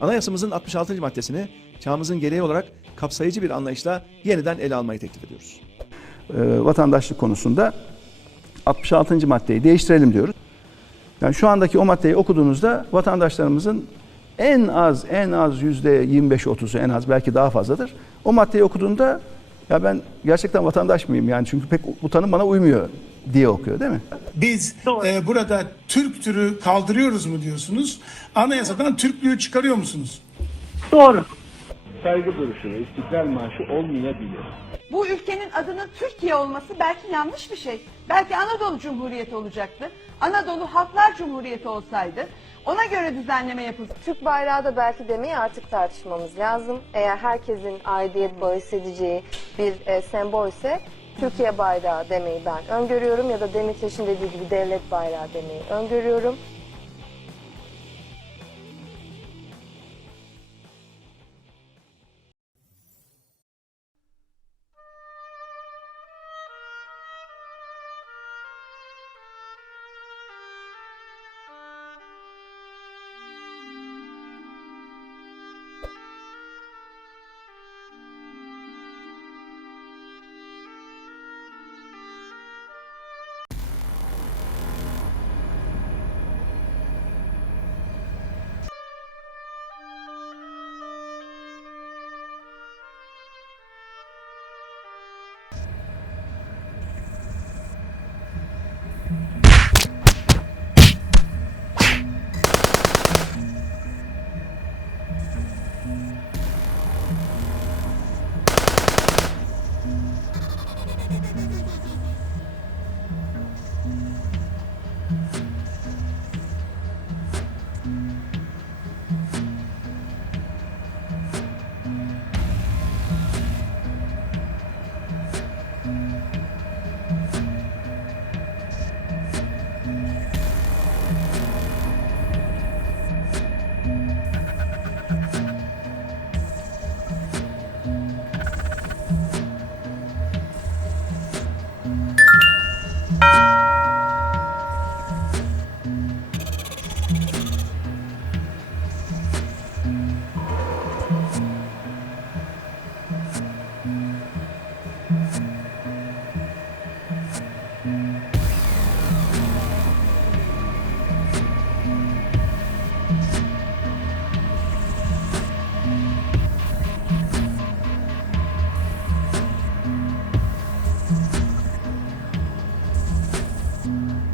Anayasamızın 66. maddesini çağımızın gereği olarak kapsayıcı bir anlayışla yeniden ele almayı teklif ediyoruz. e, vatandaşlık konusunda 66. maddeyi değiştirelim diyoruz. Yani şu andaki o maddeyi okuduğunuzda vatandaşlarımızın en az en az yüzde 25-30'u en az belki daha fazladır. O maddeyi okuduğunda ya ben gerçekten vatandaş mıyım yani çünkü pek bu tanım bana uymuyor diye okuyor değil mi? Biz e, burada Türk türü kaldırıyoruz mu diyorsunuz? Anayasadan Türklüğü çıkarıyor musunuz? Doğru. saygı duruşu ve istiklal marşı olmayabilir. Bu ülkenin adının Türkiye olması belki yanlış bir şey. Belki Anadolu Cumhuriyeti olacaktı. Anadolu Halklar Cumhuriyeti olsaydı ona göre düzenleme yapılsın. Türk bayrağı da belki demeyi artık tartışmamız lazım. Eğer herkesin aidiyet bağı hissedeceği bir e, sembolse Türkiye bayrağı demeyi ben öngörüyorum ya da Demirtaş'ın dediği gibi devlet bayrağı demeyi öngörüyorum. Mm-hmm.